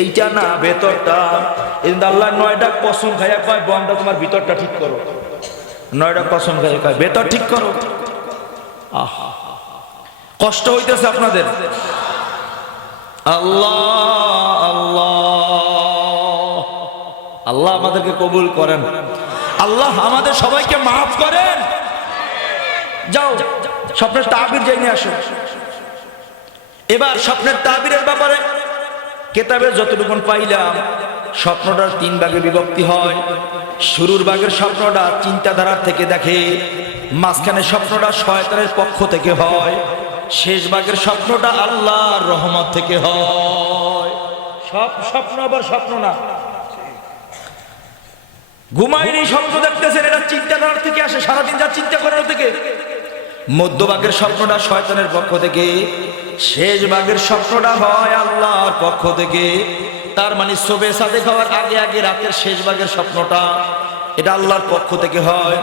এইটা না ভেতরটা। এই আল্লাহ 9টা কসম খাইয়া কয় বন্ধা তোমার ভিতরটা ঠিক করো। 9টা কসম খাইয়া কয় ভেতর ঠিক করো। আহা, কষ্ট হইতেছে আপনাদের। আল্লাহ আল্লাহ, আল্লাহ আমাদেরকে কবুল করেন, আল্লাহ আমাদের সবাইকে মাফ করেন। যাও স্বপ্নের তাবির জেনে আসো। এবার স্বপ্নের তাবিরের ব্যাপারে কেতাবে যতটুকু পাইলাম, স্বপ্নটার 3 ভাগে বিভক্তি হয়। শুরুর ভাগের স্বপ্নটা চিন্তাধারার থেকে দেখে, মাঝখানে স্বপ্নটা শয়তানের পক্ষ থেকে হয়, শেষ ভাগের স্বপ্নটা আল্লাহর রহমত থেকে হয়। সব স্বপ্ন আবার স্বপ্ন না। ঘুমাইনি স্বপ্ন দেখতেছেন, এটা চিন্তাধারা থেকে আসে, সারাদিন যা চিন্তা করার থেকে। মধ্যভাগের স্বপ্নটা শয়তানের পক্ষ থেকে, শেষ ভাগের স্বপ্নটা হয় আল্লাহর পক্ষ থেকে। তার মানে সবে সাদে খাওয়ার আগে আগে রাতের শেষ ভাগের স্বপ্নটা এটা আল্লাহর পক্ষ থেকে হয়।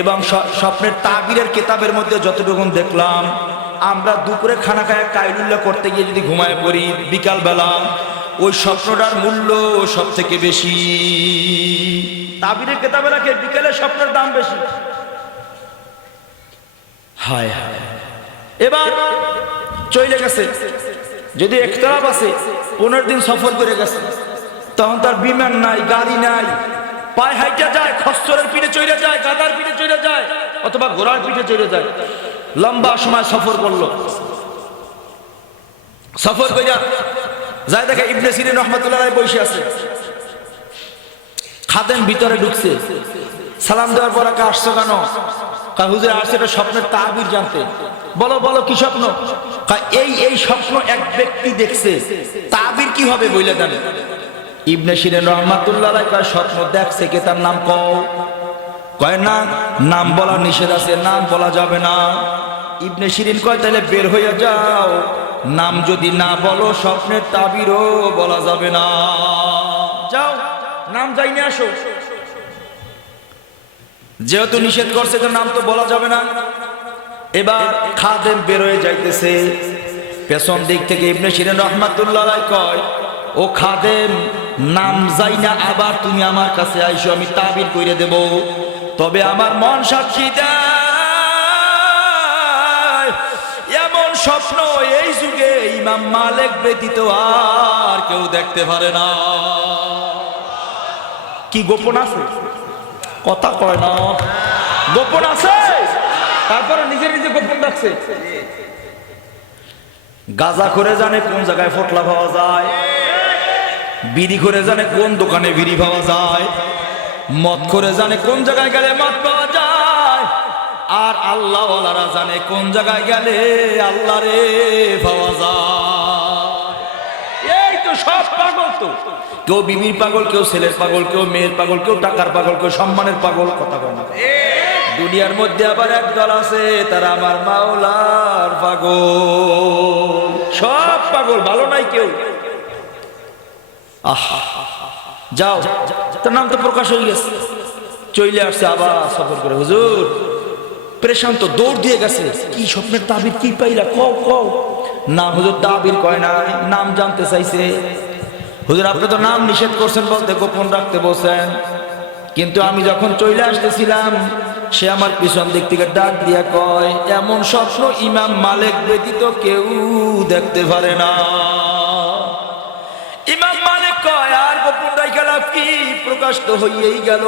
এবং স্বপ্নের তাবিরের কিতাবের মধ্যে যতটুকু দেখলাম, আমরা দুপুরে খানা খায় কাইলুল্লাহ করতে গিয়ে যদি ঘুমায় পড়ি বিকাল বেলা, ওই স্বপ্নটার মূল্য সব থেকে বেশি। তাবিরের কিতাবে রাখে বিকেলে স্বপ্নের দাম বেশি। হায় হায়, এবার চলে গেছে, যদি একতরাফ আছে 15 দিন সফর করে গেছে, তখন তার বিমান নাই, গাড়ি নাই, পায়ে হাইটা যায়, খচ্চরের পিঠে চড়ে যায়, গাধার পিঠে চড়ে যায়, অথবা ঘোড়ার পিঠে চড়ে যায়। লম্বা সময় সফর করলো, সফর করে যায় দেখে ইবনে সিরিন রহমাতুল্লাহ আলাইহি বসে আছে। খাদেম ভিতরে ঢুকছে, সালাম দেওয়ার পর আসছো কেন? হুজুর আসছে এটা স্বপ্নের তাবির জানতে। বলো বলো কি স্বপ্ন? এই স্বপ্ন এক ব্যক্তি দেখছে, তাবির কি হবে বইলে জানে। ইবনে সিরিন রহমাতুল্লাহ আলাইহি কয় স্বপ্ন দেখছে কে, তার নাম কও। কয় না, নাম বলা নিষেধ আছে, নাম বলা যাবে না। ইবনে সিরিন কয় তাহলে বের হয়ে যাও, নাম যদি না বলো স্বপ্নের তাবিরও বলা যাবে না। যাও নাম যাইনি আসো। যেহেতু নিষেধ করছে তো নাম তো বলা যাবে না। এবার খাদেম বের হয়ে যাইতেছে, পেছন দিক থেকে ইবনে সিরিন রহমাতুল্লাহ আলাইহি কয় ও খাদেম, নাম যাই না আবার তুমি আমার কাছে আইসো, আমি তাবির কইরে দেব। তবে আমার মন সাক্ষী দেয়, এমন স্বপ্ন এই যুগে ইমাম মালিক ব্যতীত আর কেউ দেখতে পারে না। কি গোপন আছে? কথা কয় না, গোপন আছে। তারপরে নিজে নিজে গোপন রাখছে। গাঁজা করে জানে কোন জায়গায় ফটলা পাওয়া যায়, বিড়ি করে জানে কোন দোকানে বিড়ি পাওয়া যায়, মদ করে জানে কোন জায়গায় গেলে মদ পাওয়া যায়, আর আল্লাহ ওয়ালারা জানে কোন জায়গায় গেলে আল্লাহ রে পাওয়া যায়। এই তো সব পাগল। তো কেউ বিবির পাগল, কেউ ছেলের পাগল, কেউ মেয়ের পাগল, কেউ টাকার পাগল, কেউ সম্মানের পাগল। কথা বলে না। দুনিয়ার মধ্যে আবার একদল আছে, তারা আমার মাওলার পাগল। সব পাগল, ভালো নাই কেউ। আহা, যাও, তার নাম তো প্রকাশ হয়ে গেছে, চলে আসছে আবার সফর করে। হুজুর প্রেশান তো, দৌড় দিয়ে গেছে। কি স্বপ্নের তাবির কি পাইলা? কও কও। না হুজুর তাবির কয় না, নাম জানতে চাইছে। হুজুর আপনি তো নাম নিষেধ করছেন বলতে, গোপন রাখতে বলছেন, কিন্তু আমি যখন চলে আসতেছিলাম সে আমার পিছন দিক থেকে ডাক দিয়া কয় এমন স্বপ্ন ইমাম মালিক ব্যতীত কেউ দেখতে পারে না। ইমাম মালিক কয় আর গোপন রাইখা লাভ কি, প্রকাশ তো হইয়াই গেল,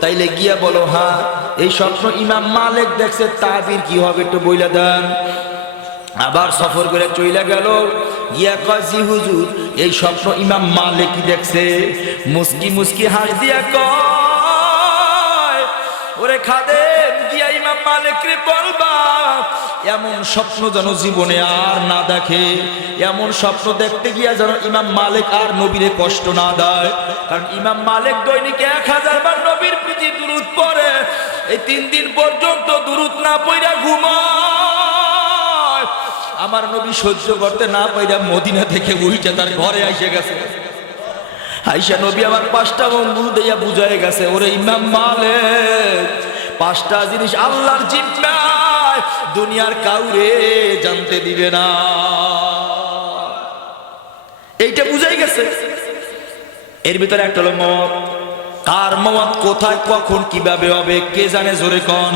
তাইলে গিয়া বলো হ্যাঁ এই স্বপ্ন ইমাম মালিক দেখছে, তাবির কি হবে একটু বইলা দেন। আবার সফর করে চইলা গেল, গিয়া কয় জি হুজুর এই স্বপ্ন ইমাম মালিকই দেখছে। মুস্কি মুস্কি হাস দিয়া কয় ওরে খাদেম, গিয়া ইমাম মালিকরে বলবা এমন স্বপ্ন যেন জীবনে আর না দেখে, এমন স্বপ্ন দেখতে গিয়া যেন ইমাম মালিক আর নবীরে কষ্ট না দেয়। কারণ ইমাম মালিক দৈনিক 1000 বার নবীর প্রতি দুরূদ পড়ে, এই 3 দিন পর্যন্ত দুরূদ না পড়া ঘুমায়। আমার নবী সহ্য করতে না পাইরা মদিনা থেকে উইটা তার ঘরে আইসে গেছে। আইসা নবী আমার 5টা আঙ্গুল দিয়া বুঝায় গেছে, ওরে ইমাম মালিক 5টা জিনিস আল্লাহর জিম্মায়, দুনিয়ার কাউরে জানতে দিবে না। এইটা বুঝাই গেছে। এর ভিতরে একটা হলো মত। কার মত কোথায় কখন কিভাবে হবে কে জানে, জোরে কোন।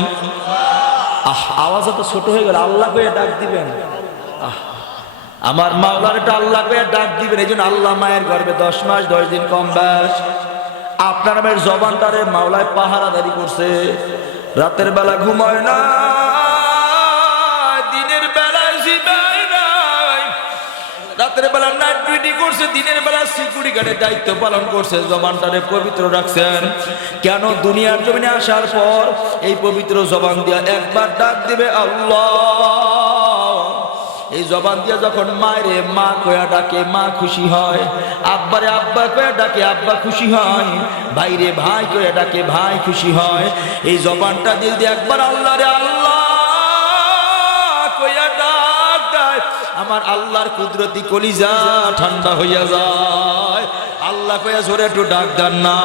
আওয়াজ তো ছোট হয়ে গেল, আল্লাহ কইয়া ডাক দিবেন। আমার মাওলার এটা আল্লাহ কইয়া ডাক দিবেন। এই জন্য আল্লাহ মায়ের গর্ভে 10 মাস 10 দিন কম বয়স। আপনার মেয়ের জবানটারে মাওলায় পাহারাদারি করছে। রাতের বেলা ঘুমায় না, দিনের বেলায় জিমায় নাই। রাতের বেলা নাইট ডিউটি করছে, দিনের বেলা সিকিউরিটি গার্ডের দায়িত্ব পালন করছে। জবানটারে পবিত্র রাখছেন কেন? দুনিয়ার জমিনে আসার পর এই পবিত্র জবান দিয়া একবার ডাক দিবে আল্লাহ। এই জবান দিয়া যখন মায়েরে মা কয়া ডাকে মা খুশি হয়, আব্বারে আব্বা কয়া ডাকে আব্বা খুশি হয়, ভাইরে ভাই কয়া ডাকে ভাই খুশি হয়। এই জবানটা দিয়ে দিয়ে একবার আল্লাহ রে আল্লাহ কয়া ডাক দেয়, আমার আল্লাহর কুদরতি কলিজা ঠান্ডা হইয়া যায়। আল্লাহ কয়া জোরে একটু ডাক দেন না।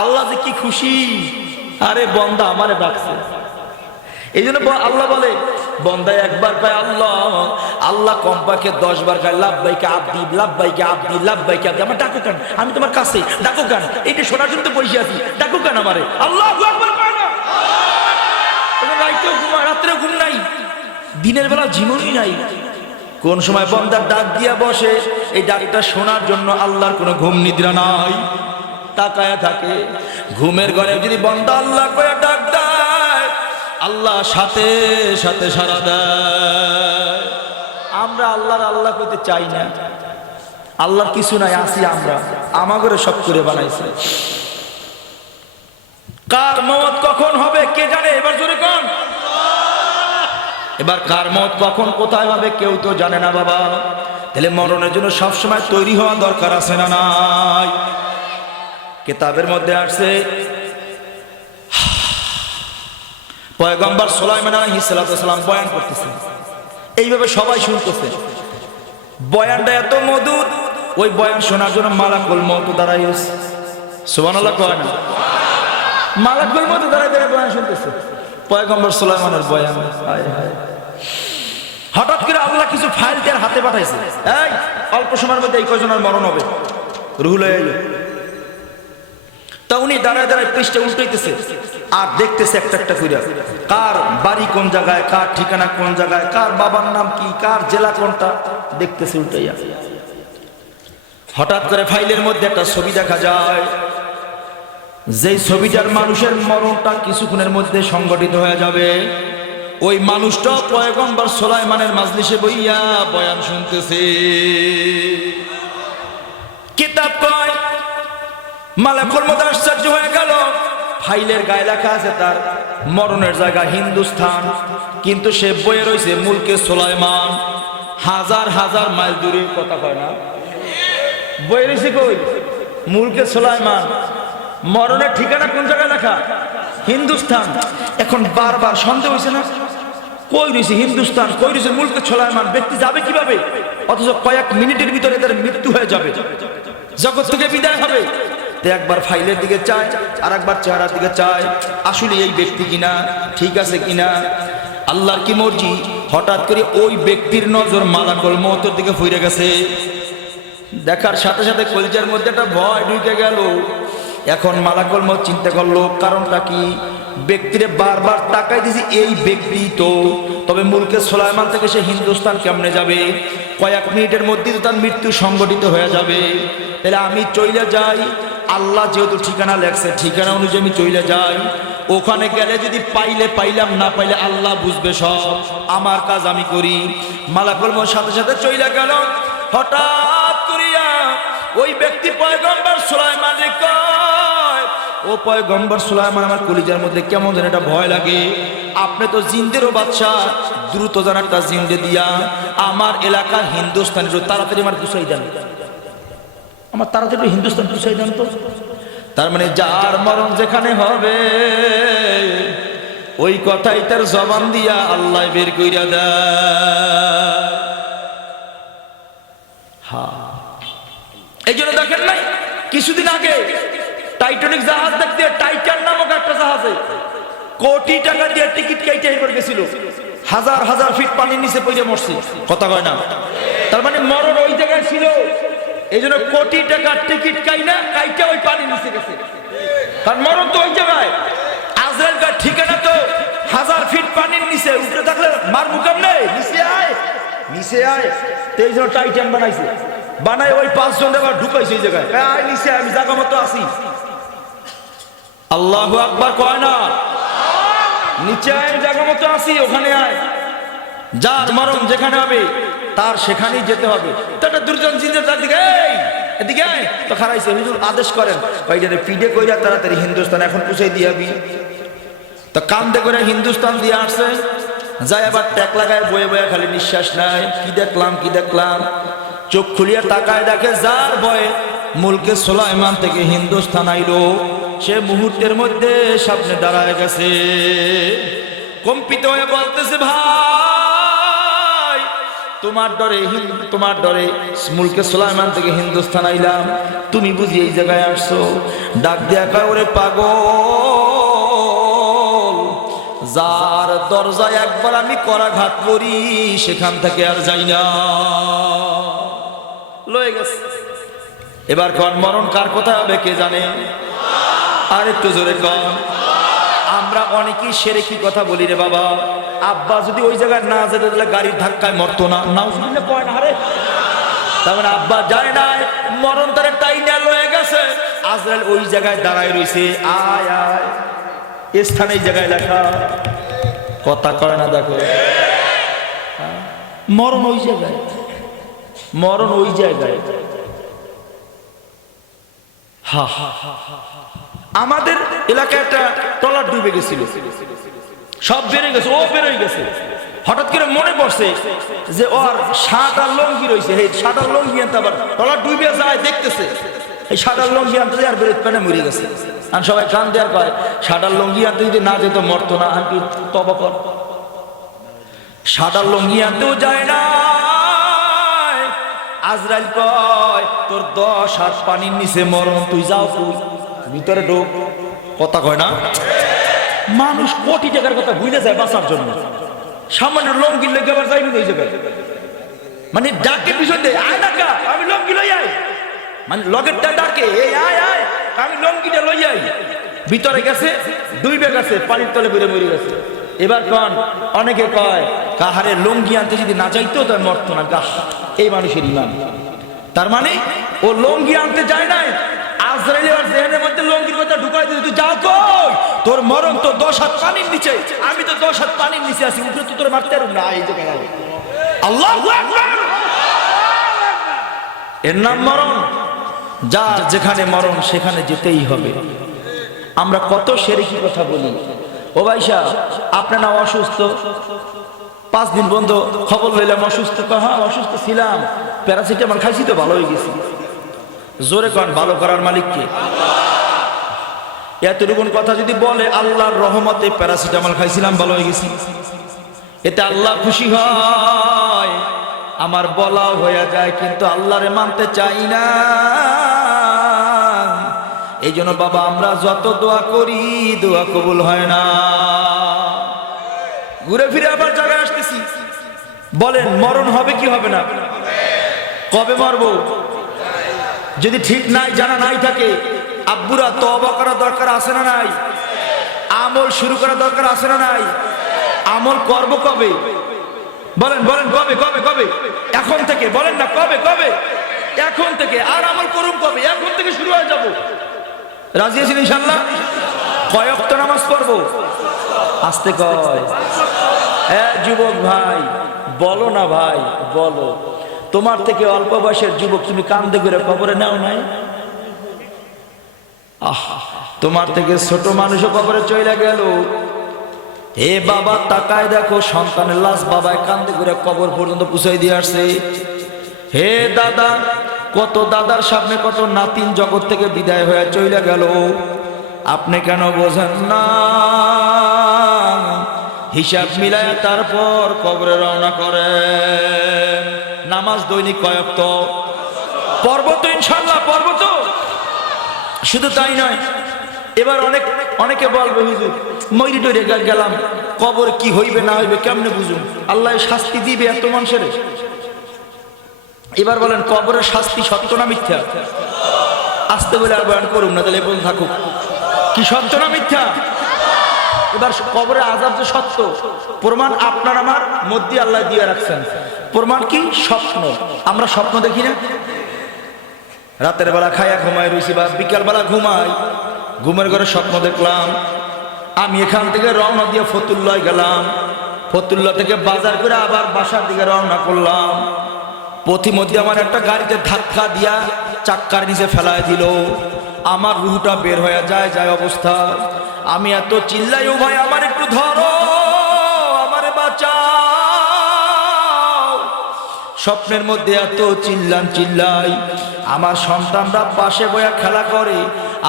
আল্লাহ যে কি খুশি, আরে বন্দা আমারে ডাকছে। এই জন্য আল্লাহ বলে বন্দা একবার পায় আল্লাহ, আল্লাহ কমপক্ষে 10 বার গায় লাব্বাইকা আব্দি লাব্বাইকা আব্দি লাব্বাইকা আব্দি। আমার ডাকো কেন? আমি তোমার কাছে, ডাকো কেন? এইটা শোনার জন্য তো বসে আছি, ডাকো কেন আমারে? আল্লাহু আকবার কয় না? রাতেও ঘুমায়, রাত্রেও ঘুম নাই, দিনের বেলা জীবনই নাই। কোন সময় বন্দার ডাক দিয়া বসে, এই ডাকটা শোনার জন্য আল্লাহর কোনো ঘুম নিদ্রা নাই, তাকায়া থাকে। ঘুমের ঘরে যদি বন্দা আল্লাহ কয়া ডাক দেয়, আল্লাহ সাথে সাথে সাড়া দেয়। আমরা আল্লাহর আল্লাহ করতে চাই না, আল্লাহর কিছু নাই, আসি আমরা, আমাগরে সব করে বানাইছে। কার মত কখন হবে কে জানে? এবার জোরে কোন। এবার কার মত কখন কোথায় হবে কেউ তো জানে না বাবা। তাহলে মরণের জন্য সবসময় তৈরি হওয়া দরকার আছে না নাই? কিতাবের মধ্যে আসছে পয়গম্বর সুলাইমান আলাইহিস সালাম বয়ান করতেছেন, এইভাবে সবাই শুনতেছে। বয়ানটা এত মধুর, ওই বয়ান শোনার জন্য মালাকুল মউত দাঁড়াইছে। সুবহানাল্লাহ কয় না? মালাকুল মউত দাঁড়ায় দাঁড়ায় বয়ান শুনতেছে পয়গম্বর সুলাইমানের বয়ান। হায় হায়, হঠাৎ করে আল্লাহ কিছু ফাইল তার হাতে পাঠাইছে, এই অল্প সময়ের মধ্যে এই কয়জনের মরণ হবে, রুহুল এলো। তা উনি দাঁড়ায় দাঁড়ায় পৃষ্ঠা উল্টাইতেছে আর দেখতেছে একটা একটা করে, কার বাড়ি কোন জায়গায়, কার ঠিকানা কোন জায়গায়, কার বাবার নাম কি, কার জেলা কোনটা, দেখতেছে উল্টাইয়া। হঠাৎ করে ফাইলের মধ্যে একটা ছবি দেখা যায়, যেই ছবিটার মানুষের মরণটা কিছুক্ষণের মধ্যে সংগঠিত হয়ে যাবে। ওই মানুষটা পয়গম্বর সুলাইমানের মাজলিসে বইয়া বয়ান শুনতেছে। কিতাব কয় মালাকুল মউত আশ্চর্য হয়ে গেল, ফাইলের গায়ে লেখা আছে তার মরণের জায়গা হিন্দুস্তান, কিন্তু সে বইয়ে রয়েছে মুলকে সুলাইমান, হাজার হাজার মাইল দূরে। কথা কয় না? বইয়ে রয়েছে কই? মুলকে সুলাইমান। মরণের ঠিকানা কোন জায়গায় লেখা? হিন্দুস্তান। এখন বারবার সন্দেহ হয়েছে না, কই রয়েছে হিন্দুস্তান, কই রয়েছে মুলকে সুলাইমান? ব্যক্তি যাবে কিভাবে? অথচ কয়েক মিনিটের ভিতরে তার মৃত্যু হয়ে যাবে, জগৎ থেকে বিদায় হবে। একবার ফাইলের দিকে চায়, আর একবার চেহারার দিকে চায়, আসলে এই ব্যক্তি কিনা, ঠিক আছে কিনা, আল্লাহর কি মর্জি। হঠাৎ করে ওই ব্যক্তির নজর মালাকুল মউতের দিকে ফিরে গেছে। দেখার সাথে সাথে কলিজার মধ্যে একটা ভয় ঢুকে গেল। এখন মালাকুল মউত চিন্তা করলো কারণটা কি। ব্যক্তিরে বারবার তাকাই দিছি, এই ব্যক্তি তো, তবে মুলকে সুলাইমান থেকে সে হিন্দুস্তান কেমনে যাবে? কয়েক মিনিটের মধ্যেই তো তার মৃত্যু সংগঠিত হয়ে যাবে। তাহলে আমি চইলে যাই, আল্লাহ যেহেতু ঠিকানা লেখছে, ঠিকানা অনুযায়ী আমি চইলে যাই। ওখানে গেলে যদি পাইলে পাইলাম, না পাইলে আল্লাহ বুঝবে সব, আমার কাজ আমি করি। মালাকুল মউত সাথে সাথে চইলে গেল। হঠাৎ করিয়া ওই ব্যক্তি পয়গম্বর সুলাইমানকে কয়, ও পয়গম্বর সুলাইমান, আমার কলিজার মধ্যে কেমন যেন একটা ভয় লাগে। আপনি তো জিন্দেরও বাদশা, দ্রুত যেন একটা জিন্দে দিয়া আমার এলাকা হিন্দুস্তানের তাড়াতাড়ি আমার গুছাই দেন, আমার তাড়াতাড়ি হিন্দুস্তান গুছাই দেন তো। তার মানে যার মরণ যেখানে হবে ওই কথাই তার জবান দিয়া আল্লাহ বের কইরা দেয়। এই জন্য দেখেন নাই কিছুদিন আগে টাইটানিক জাহাজ দেখতে, টাইটান নামক একটা জাহাজে কোটি টাকা দিয়ে টিকিট কেটে এবার গেছিল, হাজার হাজার ফিট পানির নিচে পড়ে মরছে, কথা কয় না? তার মানে মরণ ওই জায়গায় ছিল, এই জন্য কোটি টাকার টিকিট কাইটা ওই পানির নিচে গেছে, কারণ মরণ তো ওই জায়গায়। আজরাইলের ঠিকানা তো হাজার ফিট পানির নিচে, উপরে থাকলে মার মুকাম নেই, নিচে আয় নিচে আয়। তো এই জন্য টাইটান বানাইছে, বানাই ওই 5 জন আবার ঢুকাইছে এই জায়গায়, আয় নিচে আমি জায়গা মতো আছি। আল্লাহু আকবার কয় না? নিচে আয়, জায়গা মতো আছি, ওখানে আয়। যার মরণ যেখানে হবে তার সেখানেই যেতে হবে। তো একটা দুর্জন জিন্দের তার দিকে এদিকে আয়, তো খারাইছে, হুজুর আদেশ করেন ওইটারে পিডে কইরা তাড়াতাড়ি হিন্দুস্তান এখন পৌঁছাই দিয়াবি। তো কান্দে করে হিন্দুস্তান দিয়ে আসছে, যায় আবার ট্যাক লাগায় বয়ে বয়ে খালি নিঃশ্বাস নাই, কি দেখলাম কি দেখলাম। চোখ খুলিয়ে তাকায় দেখে যার ভয়ে মুলকে সুলাইমান থেকে হিন্দুস্তান আইলো, সে মুহূর্তের মধ্যে সামনে দাঁড়ায় গেছে, কম্পিত হয়ে বলতেছে, ভাই তোমার ডরে মুলকে সুলাইমান থেকে হিন্দুস্তান আইলাম, তুমি বুঝি এই জায়গায় আসছো? ডাক দিয়া কয়, ওরে পাগল, যার দরজায় একবার আমি করাঘাত করি সেখান থেকে আর যাই না। লয়ে গেছে। এবার কোন মরণ কার কোথায় হবে কে জানে? আর একটু জোরে কন। আমরা অনেকেই সেরেকি কথা বলি রে বাবা, আব্বা যদি ওই জায়গায় না যেতে দিলে গাড়ির ধাক্কায় মরতো না, নাউজুবিল্লাহ কয় না রে। তার মানে আব্বা যায় নাই, মরণ তারে টাইনা লয়ে গেছে, আজরাইল ওই জায়গায় দাঁড়ায় রইছে, আয় আয় স্থানে এই জায়গায় লেখা, কথা কয় না? দেখো মরণ ওই জায়গায়, মরণ ওই জায়গায়। হা হা হা হা। আমাদের এলাকায় একটা ট্রলার ডুবে গেছিল, সব বেড়ে গেছে, ও বেরোয় গেছে। হঠাৎ করে মনে পড়ছে যে ওর শার্ট আর লঙ্গি রয়েছে, এই শার্ট আর লঙ্গি আনতে, আবার ট্রলার ডুবে যায় দেখতেছে, এই শার্ট আর লঙ্গি আনতে আর বেরোতে পারে, মরে গেছে। আর সবাই কান দেওয়ার কয়, শার্ট আর লঙ্গি আনতে যদি না যেত মরতো না। আর কি তবা কর, শার্ট আর লঙ্গি আনতেও যায় না। আজরাইল কয়, তোর 10 হাত পানির নিচে মরণ, তুই যাও, তুই ভিতরে ঢোক, কথা কয় না? মানুষ কোটি টাকার কথা ভুলে যায় বাঁচার জন্য, সামান্য লঙ্গি লেগে আবার যাইবি ওই জায়গায়, মানে ডাকে পিছন দেয়, আয় না কা আমি লঙ্গি লই আই, মানে লগেরটা ডাকে, এই আয় আয় আমি লঙ্গিটা লই আই। ভিতরে গেছে, ডুবে গেছে, পানির তলে বেড়ে মরে গেছে। এবার কন, অনেকে কয় কাহারে লঙ্গি আনতে যদি না যাইতো তার মরতো না। গাহ, এই মানুষের ইমান। তার মানে ও লঙ্গি আনতে যায় নাই, আজরাইলের জেহেনের মধ্যে লঙ্গির কথা ঢুকাই দিতে, তুই যাও কই, তোর মরণ তো 10 হাত পানির নিচে, আমি তো 10 হাত পানির নিচে আছি, উপরে তো তোর মারতে পারব না। এই জায়গায় আল্লাহু আকবার, এর নাম মরণ। যার যেখানে মরণ সেখানে যেতেই হবে। আমরা কত সেরেকি কথা বলি। ও ভাই সাহেব, আপনারা অসুস্থ, 5 দিন বন্ধ, খবর লইলাম অসুস্থ, হ্যাঁ অসুস্থ ছিলাম, প্যারাসিটামল খাইছি তো ভালো হয়ে গেছি। জোরে কন, ভালো করার মালিক কে? এতটুকুন কথা যদি বলে, আল্লাহর রহমতে প্যারাসিটামল খাইছিলাম ভালো হয়ে গেছি, এতে আল্লাহ খুশি হয়, আমার বলাও হয়ে যায়, কিন্তু আল্লাহরে মানতে চাই না। এই জন্য বাবা, আমরা যত দোয়া করি দোয়া কবুল হয় না। ঘুরে ফিরে আবার জায়গায় আসতেছি, বলেন মরণ হবে কি হবে না? কবে মরবো? যদি ঠিক নাই, জানা নাই থাকে, আব্বুরা তওবা করা দরকার আছে না নাই? আমল শুরু করা দরকার আছে না নাই? আমল করব কবে? বলেন বলেন, কবে কবে কবে? এখন থেকে বলেন না, কবে কবে? এখন থেকে। আর আমল করুন কবে? এখন থেকে শুরু হয়ে যাব। রাজি আছেন ইনশাআল্লাহ? কয় ওয়াক্ত নামাজ পড়বো? আস্তে কয়। যুবক ভাই বলো না ভাই, বলো। তোমার থেকে অল্প বয়সের যুবক তুমি কান্দে করে কবরে নাও নাই? তোমার থেকে ছোট মানুষও কবরে চলে গেল। হে বাবা, তাকায় দেখো, সন্তানের লাশ বাবায় কান্দে করে কবর পর্যন্ত পুষাই দিয়ে আসছে। হে দাদা, কত দাদার সামনে কত নাতিন জগৎ থেকে বিদায় হয়ে চলে গেল, আপনি কেন বোঝেন না? হিসাব মিলায় তারপর কবরে রওনা করেন। নামাজ দৈনিক কয় ওয়াক্ত পড়ব তো? ইনশাআল্লাহ পড়ব তো। শুধু তাই নয়, এবার অনেকে বলবে হুজুর মইরি টইরে গেলাম, কবর কি হইবে না হইবে কেমনে বুঝুন? আল্লাহ শাস্তি দিবে এত মানুষের। এবার বলেন কবরের শাস্তি সত্য না মিথ্যা? আসতে বলে আর বয়ান করুন না, তাহলে এ পর্যন্ত থাকুক। কি সত্য না মিথ্যা? এবার কবরের আযাব যে সত্য, প্রমাণ আপনার আমার মধ্যে আল্লাহ দিয়ে রাখছেন। প্রমাণ কি? স্বপ্ন। আমরা স্বপ্ন দেখি না? রাতের বেলা খায়া ঘুমাই রয়েছি বা বিকাল বেলা ঘুমাই, ঘুমের ঘরে স্বপ্ন দেখলাম আমি এখান থেকে রওনা দিয়ে ফতুল্লায় গেলাম, ফতুল্লা থেকে বাজার করে আবার বাসার দিকে রওনা করলাম। পথিমধ্যে আমার একটা গাড়িতে ধাক্কা দিয়া চাক্কার নিচে ফেলায় দিল, আমার রুহটা বের হয়ে যায় অবস্থা। আমি এত চিল্লাই, ও ভাই আমার একটু ধরো, আমারে বাঁচাও। স্বপ্নের মধ্যে এত চিল্লাই, আমার সন্তানরা পাশে বইয়া খেলা করে,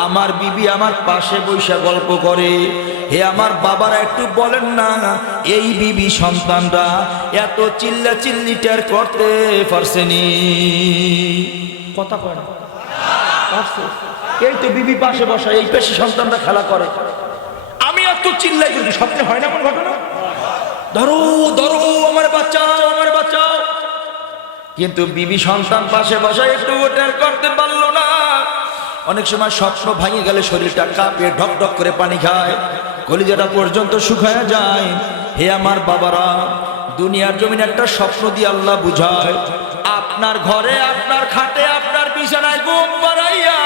আমার বিবি আমার পাশে বইসা গল্প করে। হে আমার বাবারা একটু বলেন না, এই বিবি সন্তানরা এত চিল্লি টের করতে পারছেনি? কথা কয় না? এই তো বিবি পাশে বসা, এই পেশি সন্তানরা খেলা করে, আমি এত চিল্লাই যদি স্বপ্নে হয় না এমন ঘটনা? ধরো ধরো, আমার বাচ্চাও। কিন্তু বিবি সন্তান পাশে বসা একটু টের করতে পারলো না। অনেক সময় স্বপ্ন ভাঙে গেলে শরীরটা কাঁপে, ঢক ঢক করে পানি খায়, কলিজাটা পর্যন্ত শুকায় যায়। হে আমার বাবারা, দুনিয়ার জমিনে একটা স্বপ্ন দিয়ে আল্লাহ বুঝায়। আপনার ঘরে, আপনার খাটে, আপনার বিছানায় ঘুম পাড়াইয়া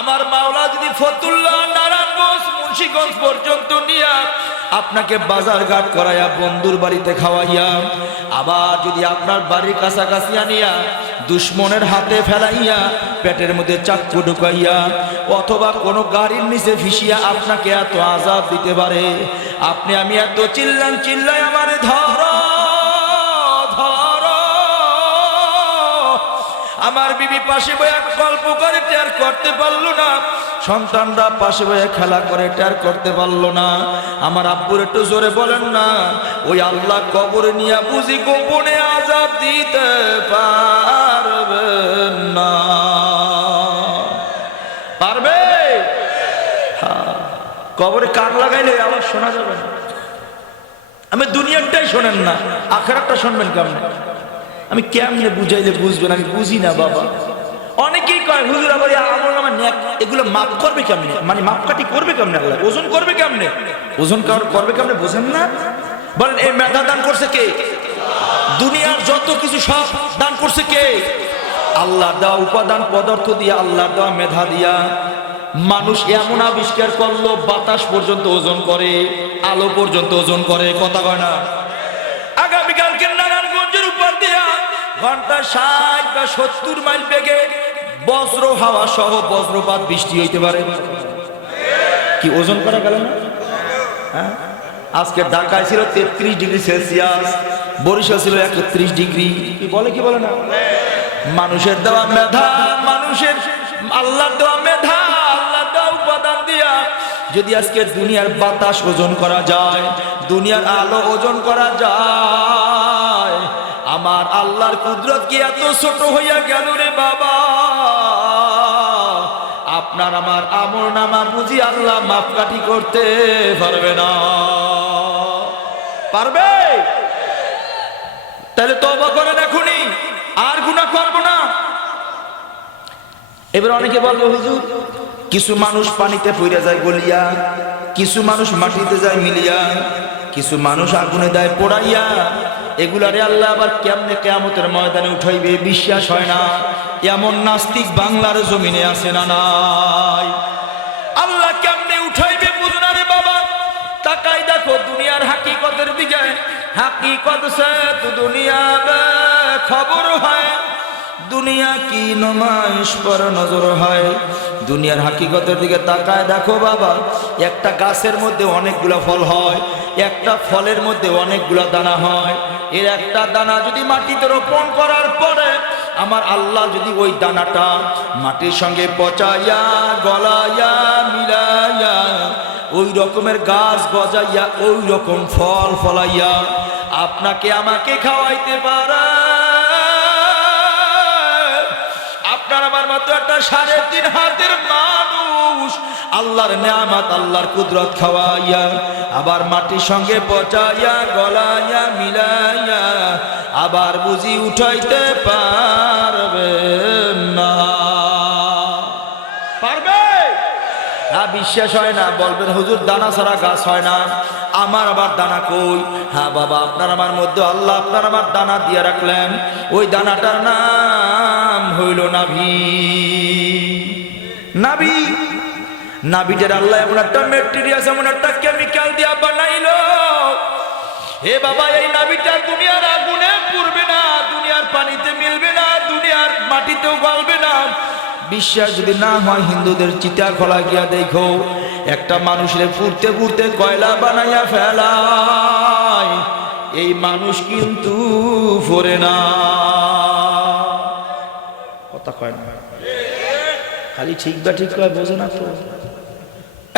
আমার মাওলা যদি ফতুল্লাহ, নারায়ণগঞ্জ, মুন্সিগঞ্জ পর্যন্ত নিয়া আপনাকে বাজার ঘাট করাইয়া বন্ধুর বাড়িতে খাওয়াইয়া, আবার যদি আপনার বাড়ির কাছাকাছি আনিয়া দুশ্মনের হাতে ফেলাইয়া পেটের মধ্যে চাকু ঢুকাইয়া অথবা কোনো গাড়ির নিচে ভিসিয়া আপনাকে এত আযাব দিতে পারে, আপনি আমি এত চিল্লাই আমারে ধরো, আমার বিবি পাশে বইয়া গল্প করে টের করতে পারলো না, সন্তানরা পাশে বইয়া খেলা করে টের করতে পারলো না। আমার আব্বুর একটু জোরে বলেন না, ওই আল্লাহ কবরে নিয়ে বুঝি গোপনে আযাব দিতে পারবেন না? পারবে? হ্যাঁ, কবরে কান লাগাইলে আবার শোনা যাবে না। আমি দুনিয়াটাই শোনেন না, আখিরাতটা শুনবেন কেমন? আমি কেমনে বুঝাইলে বুঝবেন? আমি বুঝি না বাবা। অনেকেই কয় হুজুর আবার আমল নামা নেক, এগুলো মাপ করবে কেমনে? মানে মাপকাঠি করবে কেমনে? আল্লাহ ওজন করবে কেমনে? ওজন করবে কেমনে বোঝেন না? বলেন এই মেধা দান করছে কে? দুনিয়ার যত কিছু সব দান করছে কে? আল্লাহ দেওয়া উপাদান পদার্থ দিয়া, আল্লাহ দেওয়া মেধা দিয়া মানুষ এমন আবিষ্কার করলো, বাতাস পর্যন্ত ওজন করে, আলো পর্যন্ত ওজন করে। কথা কয় না? আগামীকালকে নারায়ণগঞ্জের উপর দিয়া ঘন্টায় 60 বা 70 মাইল বেগে বজ্র হাওয়া সহ বজ্রপাত বৃষ্টি হইতে পারে। কি ওজন করা গেল না? হ্যাঁ, আজকে ঢাকায় ছিল 33 ডিগ্রি সেলসিয়াস, বরিশাল ছিল 31 ডিগ্রি। কি বলে না? মানুষের দেওয়া মেধা, মানুষের আল্লাহর দেওয়া মেধা, আল্লাহর দেওয়া উপাদান দিয়া যদি আজকে দুনিয়ার বাতাস ওজন করা যায়, দুনিয়ার আলো ওজন করা যায়, আমার আল্লাহর কুদরত কি এত ছোট হইয়া গেল রে বাবা? আপনার আমার আমল নামা বুঝি আল্লাহ মাপকাঠি করতে পারবে না? পারবে? তাহলে তওবা করেন এখনই, আর গুনাহ করব না। এবার অনেকে বলবে হুজুর কিছু মানুষ পানিতে পড়ে যায় গলিয়া, কিছু মানুষ মাটিতে যায় মিলিয়া, কিছু মানুষ আগুনে দেয় পোড়াইয়া, এগুলারে আল্লাহ আবার কেমনে কিয়ামতের ময়দানে উঠাইবে বিশ্বাস হয় না। এমন নাস্তিক বাংলার জমিনে আছে না নাই? আল্লাহ কেমনে উঠাইবে বুঝুন রে বাবা। তাকাই দেখো দুনিয়ার হাকিকতের দিকে, হাকিকত সে তো দুনিয়া খবর হয়, দুনিয়া কি নমাইশ পর নজর হয়। দুনিয়ার হাকিকতের দিকে তাকায় দেখো বাবা, একটা গাছের মধ্যে অনেকগুলা ফল হয়, একটা ফলের মধ্যে অনেকগুলা দানা হয়। এর একটা দানা যদি মাটিতে রোপণ করার পরে আমার আল্লাহ যদি ওই দানাটা মাটির সঙ্গে পচাইয়া গলাইয়া মিলাইয়া ওই রকমের গাছ গজাইয়া ওই রকম ফল ফলাইয়া আপনাকে আমাকে খাওয়াইতে পারে, আপনার আমার মতো একটা 3.5 হাতের মানুষ আল্লাহর নেয়ামত আল্লাহর কুদরত খাওয়াইয়া আবার মাটির সঙ্গে পচাইয়া গলাইয়া মিলাইয়া আবার বুঝি উঠাইতে পারবে না? পারবে? হ্যাঁ, বিশ্বাস হয় না বলবেন হুজুর দানা ছাড়া গাছ হয় না। আমার আবার দানা কই? হ্যাঁ বাবা, আপনার আমার মধ্যে আল্লাহ আপনার আমার দানা দিয়ে রাখলেন। ওই দানাটার নাম হইল নাভি। নাভি, নাভিটার আল্লাহ এমন একটা ম্যাটেরিয়াল, এমন একটা কেমিক্যাল দিয়া বানাইলো। হে বাবা, এই নাভিটা দুনিয়ার আগুনে পুড়বে না, দুনিয়ার পানিতে মিলবে না, দুনিয়ার মাটিতেও গলবে না। বিশ্বাস যদি না হয় হিন্দুদের চিতা খোলা গিয়া দেখো, একটা মানুষের পুড়তে পুড়তে কয়লা বানাইয়া ফেলায়, এই মানুষ কিন্তু ফোরে না। কথা কয় না, খালি ঠিক বা ঠিক কয়, বোঝে না তো।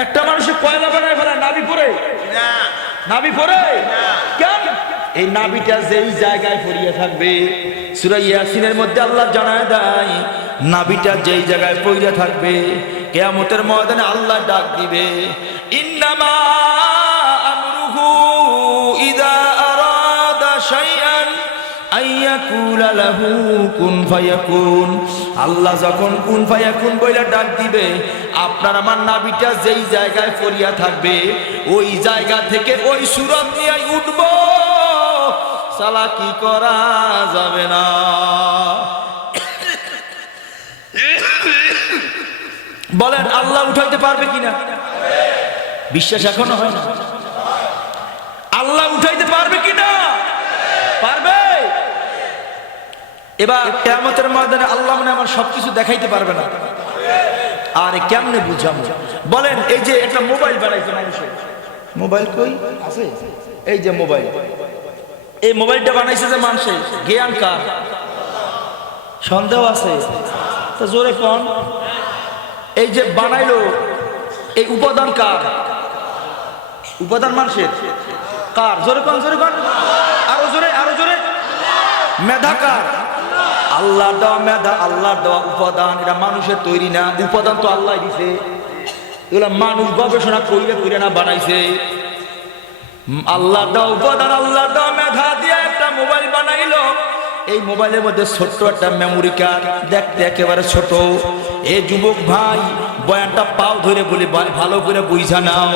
একটা মানুষের কয়লা বানায় ফেলায়, নাভি পড়ে না, নাভি পড়ে কেন? এই নাভিটা যেই জায়গায় পড়িয়ে থাকবে, সূরা ইয়াসিনের মধ্যে আল্লাহ জানায় দেয়, নাভিটা যেই জায়গায় পড়িয়ে থাকবে কিয়ামতের ময়দানে আল্লাহ ডাক দিবে, ইন্নামা আমরুহু ইযা আরাদা শাইআন আইয়াকুলা লাহু কুন ফায়াকুন। আল্লাহ যখন কুন ফায়াকুন বইলা ডাক দিবে, আপনার আমার নাভিটা যেই জায়গায় পড়িয়া থাকবে ওই জায়গা থেকে ওই সূরত নিয়ে উঠব, চালাকি করা যাবে না। বলেন আল্লাহ উঠাইতে পারবে কিনা? বিশ্বাস এখনো হয় না? আল্লাহ উঠাইতে পারবে কিনা? পারবে। এবার কিয়ামতের ময়দানে আল্লাহ মানে আমার সবকিছু দেখাইতে পারবে না। আর কেমনে বুঝাবো? বলেন, এই যে একটা মোবাইল বানাইছে মানুষের, মোবাইল কই আছে? এই যে মোবাইল, এই মোবাইলটা বানাইছে যে মানুষের, জ্ঞান কার? সন্দেহ আছে তো জোরে কোন? এই যে বানাইলো, এই উপাদান কার? উপাদান মানুষের কার? জোরে কোন, জোরে কোন, আরো জোরে, আরো জোরে। মেধা কার? আল্লাহ দেওয়া মেধা, আল্লাহ দেওয়া উপাদান। এটা মানুষের তৈরি না, উপাদান তো আল্লাহ দিছে। এগুলা মানুষ গবেষণা কইরে কইরে না বানাইছে। আল্লাহ দেওয়া উপাদান, আল্লাহ দেওয়া মেধা দিয়ে একটা মোবাইল বানাইলো। এই মোবাইলের মধ্যে ছোট্ট একটা মেমোরি কার্ড, দেখতে একেবারে ছোট। এই যুবক ভাই, বয়ানটা পাও ধরে বলি ভালো করে বুঝা নাও।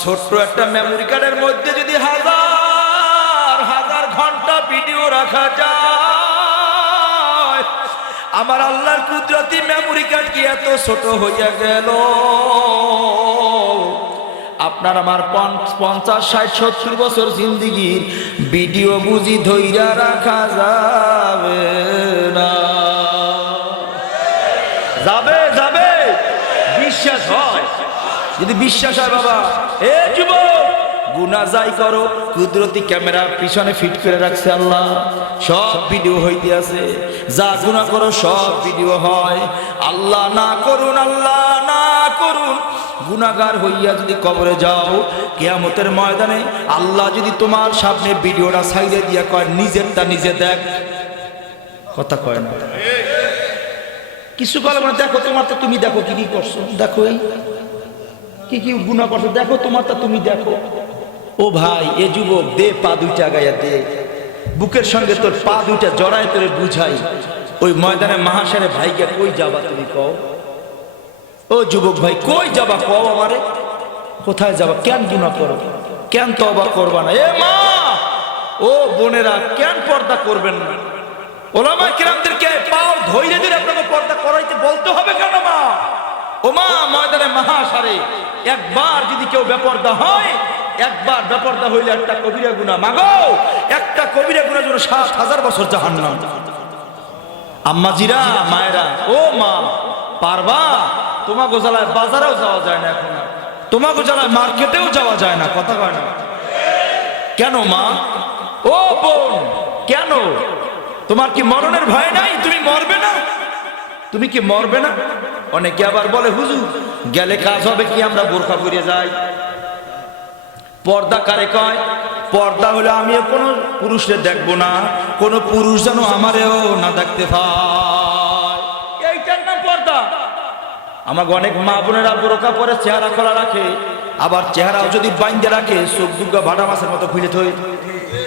ছোট্ট একটা মেমোরি কার্ডের মধ্যে যদি হাজার হাজার ঘন্টা ভিডিও রাখা যায়, আমার আল্লাহর কুদরতি মেমোরি কার্ড কি এত ছোট হইয়া গেল? আপনার আমার 50, 60, 70 বছর জিন্দিগির ভিডিও বুঝি ধইরা রাখা যাবে না? যাবে, যাবে। বিশ্বাস হয়? যদি বিশ্বাস হয় বাবা, এ যুবক, গুনাহ যাই করো, কুদরতি ক্যামেরা পিছনে ফিট করে রাখছে আল্লাহ, সব ভিডিও হইতে আছে। যা গুনাহ করো সব ভিডিও হয়। আল্লাহ না করুন, আল্লাহ না করুন, গুনাহগার হইয়া যদি কবরে যাও, কিয়ামতের ময়দানে আল্লাহ যদি তোমার সামনে ভিডিওটা ছাইড়ে দিয়া কয় নিজেরটা নিজে দেখ, কথা কয় না? কিছু বলে মানে, দেখো তোমারটা তুমি দেখো, কি কি করছো দেখো, এই কি কি গুনাহ করছো দেখো, তোমারটা তুমি দেখো। ও ভাই, এ যুবক, দে পা দুইটা গায়া দে, বুকের সঙ্গে তোর পা দুইটা জড়ায় করে বুঝাই, ওই ময়দানে মাহাশারে ভাইকে কই যাবা তুমি কও? ও যুবক ভাই, কই যাবা কও আমারে? কোথায় যাবা? কেন গুনাহ করো? কেন তওবা করবা না? এ মা, ও বোনেরা, কেন পর্দা করবেন না? ওলামা কিরামদেরকে পাও ধইরে ধরে আপনাকে পর্দা করাইতে বলতে হবে কেন মা? ও মা, ময়দানে মাহাশারে একবার যদি কেউ বেপর্দা হয়, একবার বেপর্দা হইলে একটা কবিরা গুনাহ, মাগো একটা কবিরা গুনাহের জন্য 7000 বছর জাহান্নাম। আম্মাজিরা, মায়েরা, ও মা, পারবা? তোমাকে জ্বালায় বাজারেও যাওয়া যায় না এখন, তোমাকে জ্বালায় মার্কেটেও যাওয়া যায় না, কথা কয় না? কেন মা? ও বোন, কেন? তোমার কি মরণের ভয় নাই? তুমি মরবে না? তুমি কি মরবে না? অনেকে আবার বলে, হুজুর গেলে কাজ হবে কি, আমরা বোরকা পরে যাই। পর্দা কারে কয়? পর্দা হলো আমিও কোনো পুরুষরে দেখবো না, কোনো পুরুষ যেন আমারেও না দেখতে পায়, এইটার নাম পর্দা। আমাকে অনেক মা বোনেরা বোরকা পরে চেহারা খোলা রাখে, আবার চেহারাও যদি বাইন্দে রাখে চোখ দুর্গা ভাড়া মাছের মতো খুলে থই,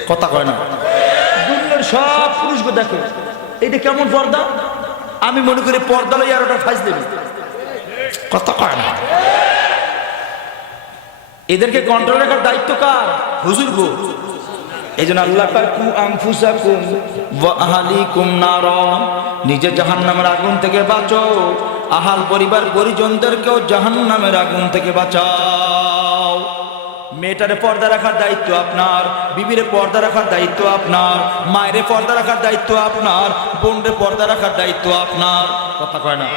কথা কয় না। দুনিয়ার সব পুরুষকে দেখে, এইটা কেমন পর্দা? আমি মনে করি পর্দা লই আর ওটা ফাইজ দেবে, কথা কয় না। এদেরকে কন্ট্রোল রাখার দায়িত্ব কার? হুজুর গো। এই জন্য আল্লাহ পাক কু আনফুসাকুম ওয়া আহলিকুম নারা, নিজে জাহান্নামের আগুন থেকে বাঁচো, আহাল পরিবার পরিজনদেরকেও জাহান্নামের আগুন থেকে বাঁচাও। মেয়েটারে পর্দা রাখার দায়িত্ব আপনার, বিবিরে পর্দা রাখার দায়িত্ব আপনার, মায়েরে পর্দা রাখার দায়িত্ব আপনার, বোনরে পর্দা রাখার দায়িত্ব আপনার, কথা কয় না।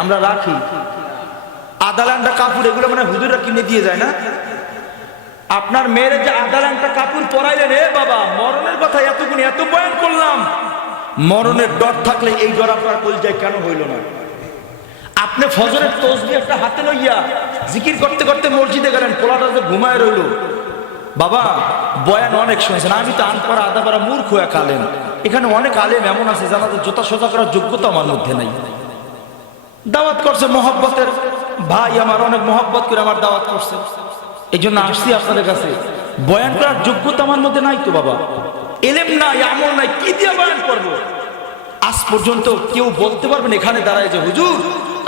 আমরা রাখি আদালানটা কাপড়, এগুলো মানে হুজুররা কিনে দিয়ে যায় না। আপনার মেয়ের যে আদালানটা কাপড় পরাইলেন, এ বাবা মরণের কথা এতগুলো এত বয়ান করলাম, মরণের ডর থাকলে এই ডর আপনার কলজায় কেন হইল না? আপনি ফজরের তসবিহ একটা হাতে লইয়া জিকির করতে করতে মসজিদে গেলেন, পোলাটা যে ঘুমায় রইল। বাবা বয়ান অনেক শুনছেন, আমি তো আনপাড়া আদাপাড়া মূর্খ এক আলেম। এখানে অনেক আলেম এমন আছে যারা জোতা সোজা করার যোগ্যতা আমার মধ্যে নাই। দাওয়াত করছে মহব্বতের ভাই, আমার অনেক মহব্বত করে আমার দাওয়াত করছে, এই জন্য আসছি আপনাদের কাছে। বয়ান করার যোগ্যতা আমার মধ্যে নাই তো বাবা, এলেম নাই, আমল নাই, কি দিয়ে বয়ান করবো? আজ পর্যন্ত কেউ বলতে পারবেন এখানে দাঁড়ায় যে হুজুর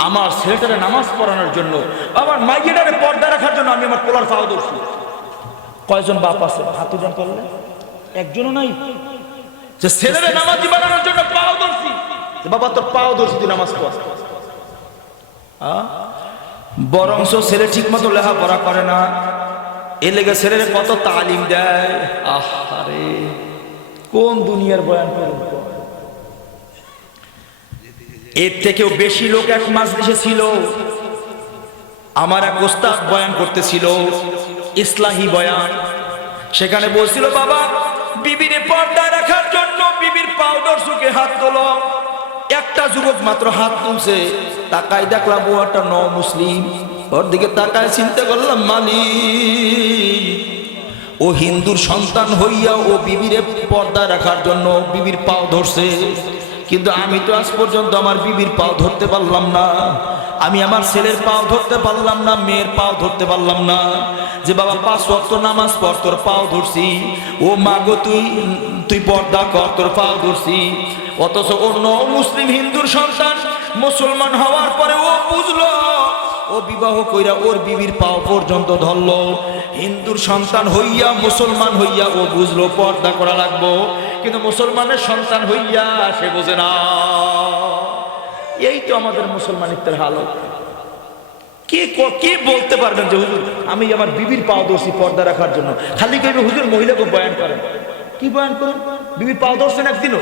আমার ছেলেটারে নামাজ পড়ানোর জন্য, আমার মাইয়েটারে পর্দা রাখার জন্য আমি আমার পোলার পাও ধরছি? কয়জন বাপ আছে হাত উঠান করলে? একজনও নাই। যে ছেলেরে নামাজি বানানোর জন্য পাও ধরছি, বাবা তোর পাও ধরছি তুই নামাজ পড়। বরংস ছেলে ঠিক মতো লেখাপড়া করে না, এ লেগে ছেলের কত তালিম দেয়। আহারে কোন দুনিয়ার বয়ান করেন? এর থেকেও বেশি লোক এক মাজলিসে ছিল। আমার এক ওস্তাদ বয়ান করতেছিল, ইসলাহি বয়ান। সেখানে বলছিল বাবা বিবির পর্দায় রাখার জন্য বিবির পাউডার সুকে হাত তোলো। একটা যুবক মাত্র হাত তুলছে, তাকাই দেখলাম ও একটা ন মুসলিম। ওর দিকে তাকায় চিন্তা করলাম মালিক, ও হিন্দুর সন্তান হইয়া ও বিবিরে পর্দা রাখার জন্য বিবির পাও ধরছে, কিন্তু আমি তো আজ পর্যন্ত আমার বিবির পাও ধরতে পারলাম না। আমি আমার ছেলের পাও ধরতে পারলাম না, মেয়ের পাও ধরতে পারলাম না। যে বাবা 5 ওয়াক্ত নামাজ পড়, তোর পাও ধরছি। ও মা গো তুই পর্দা কর, তোর পাও ধরছি। অথচ অন্য মুসলিম হিন্দুর সন্তান মুসলমান হওয়ার পরে ও বুঝলো, ও বিবাহ কইরা ওর বিবির পাও পর্যন্ত ধরলো। হিন্দুর সন্তান হইয়া মুসলমান হইয়া ও বুঝলো পর্দা করা লাগবো, কিন্তু মুসলমানের সন্তান হইয়া সে বোঝে না। এই তো আমাদের মুসলমানিত্বের হালত। কে বলতে পারবেন যে হুজুর আমি আমার বিবির পাও ধরছি পর্দা রাখার জন্য? খালি কইবে হুজুর মহিলাকে বয়ান করেন। কি বয়ান করেন? বিবির পাও ধরছেন একদিনও?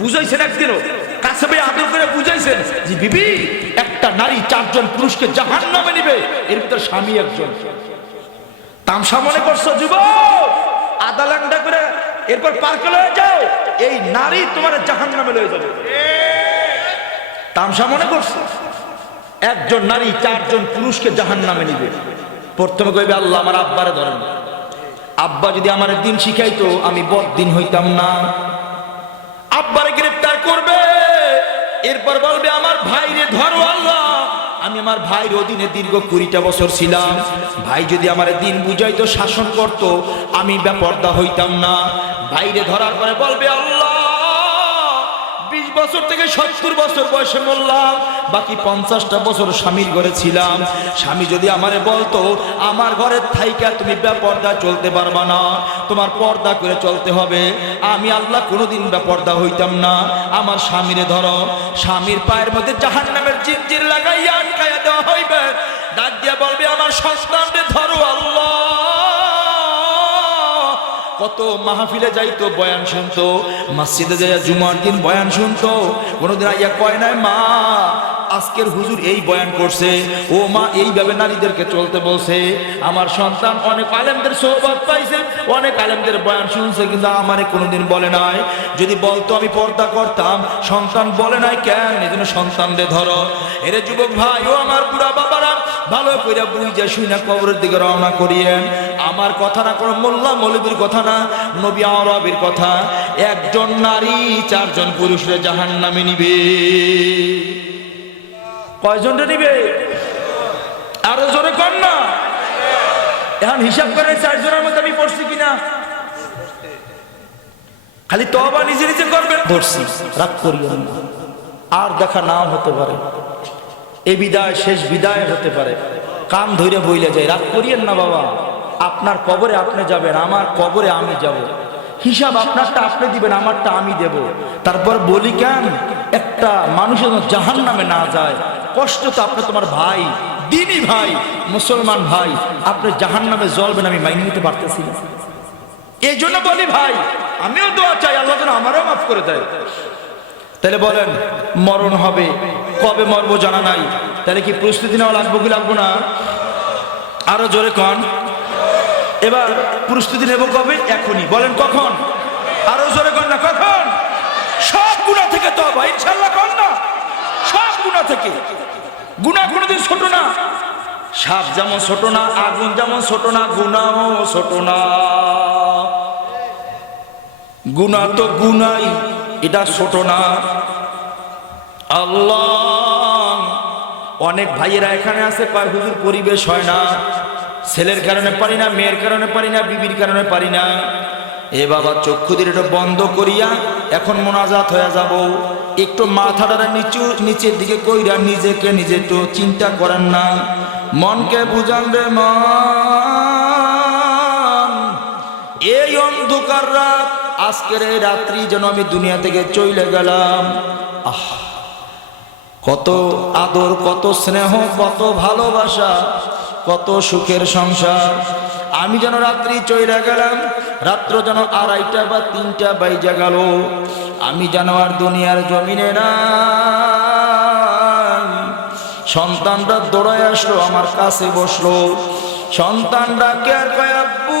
বুঝাইছেন একদিনও? কাছে ভাই আদর করে বুঝাইছেন যে বিবি একটা নারী 4 জন পুরুষকে জাহান্নামে নিবে, এর ভিতর স্বামী একজন। তামসা মনে করছো যুবক? আদালানটা করে এরপর পার্কে লয়ে যাও, এই নারী তোমার জাহান্নামে লয়ে যাবে। তামসা মনে করছো? একজন নারী 4 জন পুরুষকে জাহান্নামে নিবে। প্রথমে কইবে আল্লাহ আমার আব্বারে ধরেন। আব্বা যদি আমার দিন শিখাইতো আমি বড়দিন হইতাম না। আব্বারে গ্রেফতার করবে, এরপর বলবে আমার ভাইরে ধরো আল্লাহ। আমি আমার ভাইয়ের অধীনে দীর্ঘ 20টা বছর ছিলাম। ভাই যদি আমার দিন বুঝাইতো, শাসন করতো, আমি বেপরদা হইতাম না। ভাইরে ধরার পরে বলবে আল্লাহ 20 বছর থেকে 70 বছর বয়সে মরলাম, বাকি 50টা বছর স্বামীর ঘরে ছিলাম। স্বামী যদি আমারে বলতো আমার ঘরের থাইকা তুমি বেপরদা চলতে পারবা না, তোমার পর্দা করে চলতে হবে, আমি আল্লাহ কোনোদিন বেপরদা হইতাম না। আমার স্বামীরে ধরো। স্বামীর পায়ের মধ্যে জাহান্নামের জিঞ্জির লাগাইয়া আটকাইয়া দেওয়া হইবে। ডাক দিয়া বলবে আমার সন্তানরে ধরো আল্লাহ। কত মাহফিলে যাইতো, বয়ান শুনতো, মসজিদে যাইয়া জুমার দিন বয়ান শুনতো। কোনোদিন আইয়া কয় নাই মা আজকের হুজুর এই বয়ান করছে, ও মা এইভাবে নারীদেরকে চলতে বলছে। আমার সন্তান অনেক আলেমদের সোহবত পাইছে, অনেক আলেমদের বয়ান শুনছে, কিন্তু আমারে কোনোদিন বলে নাই। যদি বলতো আমি পর্দা করতাম। সন্তান বলে নাই কেন? এই জন্য সন্তানদের ধরো। এরে যুবক ভাই ও আমার বুড়া বাবারা, ভালো করে বুঝে শুনে কবরের দিকে রওনা করিয়েন। আমার কথা না, কোনো মোল্লা মৌলবীর কথা না, নবী আরবের কথা। একজন নারী 4 জন পুরুষরে জাহান্নামে নিবে। কয়জনটা নিবে? আরো জোরে কর না। এখন হিসাব করে 4 জনের মধ্যে আমি পড়ছি কিনা? খালি তওবা নিজে নিজে করবেন। পড়ছি, রাগ করিয়েন না। আর দেখা নাও হতে পারে, এই বিদায় শেষ বিদায় হতে পারে। কান ধরে বইলে যায়, রাগ করিয়েন না বাবা। আপনার কবরে আপনি যাবেন, আমার কবরে আমি যাব। হিসাব আপনারটা আপনি দিবেন, আমারটা আমি দেব। তারপর বলি কেন, একটা মানুষ যেন জাহান্নামে না যায়। কষ্ট তো আপনি তোমার ভাই, দিনই ভাই, মুসলমান ভাই, আপনি জাহান্নামে জ্বলবেন, আমি মাইনে নিতে পারতেছি না। এই জন্য বলি ভাই, আমিও দোয়া চাই আল্লাহ যেন আমারও মাফ করে দেয়। তাহলে বলেন, মরণ হবে, কবে মরবো জানা নাই, তাহলে কি প্রস্তুতি নেওয়া লাগবো কি লাগবো না? আরো জোরে কন। এবার প্রস্তুতি নেব কবে? এখনই। বলেন কখন? আরো জোরে কন না, কখন? সব গুনাহ থেকে তওবা, ইনশাআল্লাহ কন না। সব গুনাহ থেকে। গুনাহ কোনোদিন ছোট না। সাপ যেমন ছোট না, আগুন যেমন ছোট না, গুনাহও ছোট না। গুনাহ তো গুনাই, এটা ছোট না। আল্লাহ, অনেক ভাইয়েরা এখানে আছে, কয় হুজুর পরিবেশ হয় না, ছেলের কারণে পারি না, মেয়ের কারণে পারি না, বিবির কারণে পারি না। এ বাবা, চক্ষু দিয়ে এটা বন্ধ করিয়া এখন মোনাজাত হয়ে যাব। একটু মাথাটা নিচের দিকে কইরা নিজেকে নিজে একটু চিন্তা করেন না। মনকে বুঝান রে মন, এই অন্ধকার রাত, আজকের এই রাত্রি যেন আমি দুনিয়া থেকে চলে গেলাম। আহ, কত আদর, কত স্নেহ, কত ভালোবাসা, কত সুখের সংসার। আমি যেন রাত্রি চলে গেলাম, রাত্র যেন 2:30 বা 3টা বাইজা গেল। আমি যেন আর দুনিয়ার জমিনে না। সন্তানরা দৌড়ায় আসলো, আমার কাছে বসলো। সন্তানরা কে আর কয় আব্বু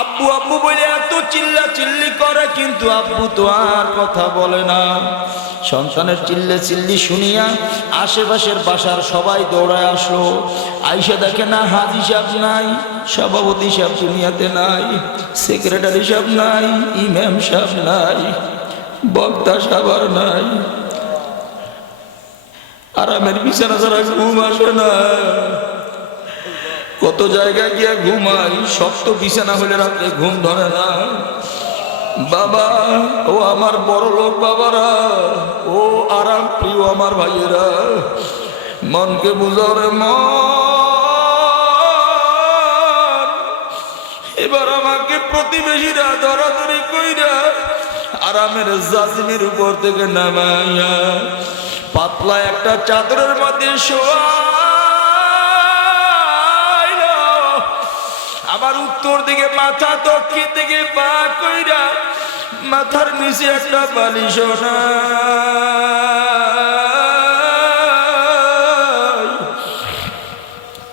আব্বু আব্বু বলে এত চিল্লা চিল্লি করে, কিন্তু আব্বু তো আর কথা বলে না। সন্তানের চিল্লে চিল্লি শুনিয়া আশেপাশের বাসার সবাই দৌড়ায় আসলো। আইসা দেখে না, হাজি সাহেব নাই, সভাপতি সাহেব দুনিয়াতে নাই, সেক্রেটারি সাহেব নাই, ইমাম সাহেব নাই, বক্তা সাহেব আর নাই। আরামের বিছানা ছাড়া ঘুম আসে না। কত জায়গায় গিয়া ঘুমাই, শক্ত বিছানা হলে রাত্রে ঘুম ধরে না। বাবা, ও আমার বড় লোক বাবারা, ও আরাম প্রিয় আমার ভাইয়েরা, মনকে বুঝাও রে মন। এবার আমাকে প্রতিবেশীরা দরাদরি কইরা আরামের জাজিমের উপর থেকে নামাইয়া পাতলা একটা চাদরের মধ্যে শোয়া আবার উত্তর দিকে মাথা, দক্ষিণ দিকে পা কইরা মাথার নিচে একটা বালিশ নাই।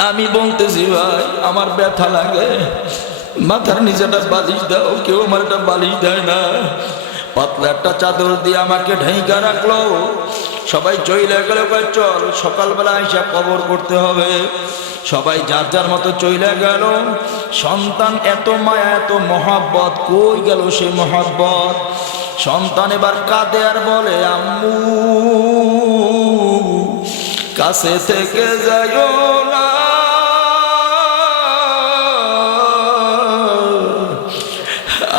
আমি বলতেছি ভাই, আমার ব্যথা লাগে, মাথার নিচে একটা বালিশ দাও। কেউ আমার একটা বালিশ দেয় না। পাতলা একটা চাদর দিয়ে আমাকে ঢেকা রাখলো। সবাই চইলে গেল, চল সকালবেলা আইসা কবর করতে হবে। সবাই যার যার মতো চইলে গেল। সন্তান এত মায়া, এত মহাব্বত, কই গেল সে মহাব্বত? সন্তান এবার কাঁদে আর বলে, আম্মু কাছে থেকে যাইও না,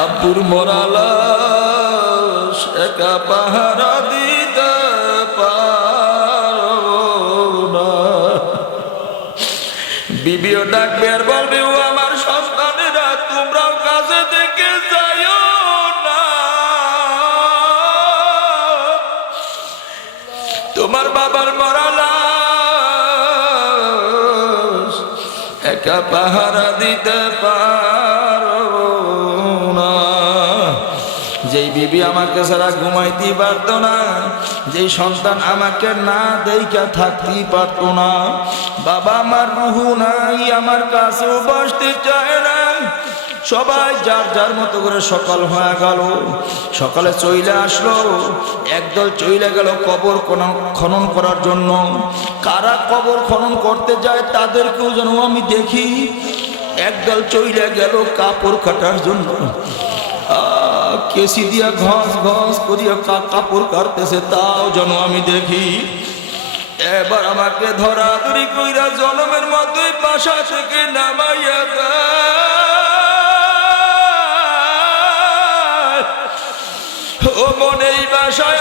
আব্বুর মরালাস একা পাহারা দিতে পারো না। বিবিও ডাকবে আর বলবে, ও আমার সন্তানেরা, তোমরাও কাছে থেকে যাইও না, তোমার বাবার মরালাস একা পাহারা দিতে পারো না। যেই বিবি আমাকে ছাড়া ঘুমাইতে পারতো না, যেই সন্তান আমাকে না দেখা থাকতেই পারতো না, বাবা আমার রুহু নাই, আমার কাছেও বসতে চায় না। সবাই যার যার মতো করে সকাল হয়ে গেল। সকালে চইলে আসলো, একদল চইলে গেল কবর খনন করার জন্য। কারা কবর খনন করতে যায় তাদেরকেও যেন আমি দেখি। একদল চইলে গেল কাপড় কাটার জন্য। কেসি দিয়া ঘস ঘস করিয়া কাপড় কাটতেছে, তাও যেন আমি দেখি। এবার আমাকে ধরাধরি কইরা জনমের মতোই বাসা থেকে নামাইয়া দেয়। ও মনে এই বাসায়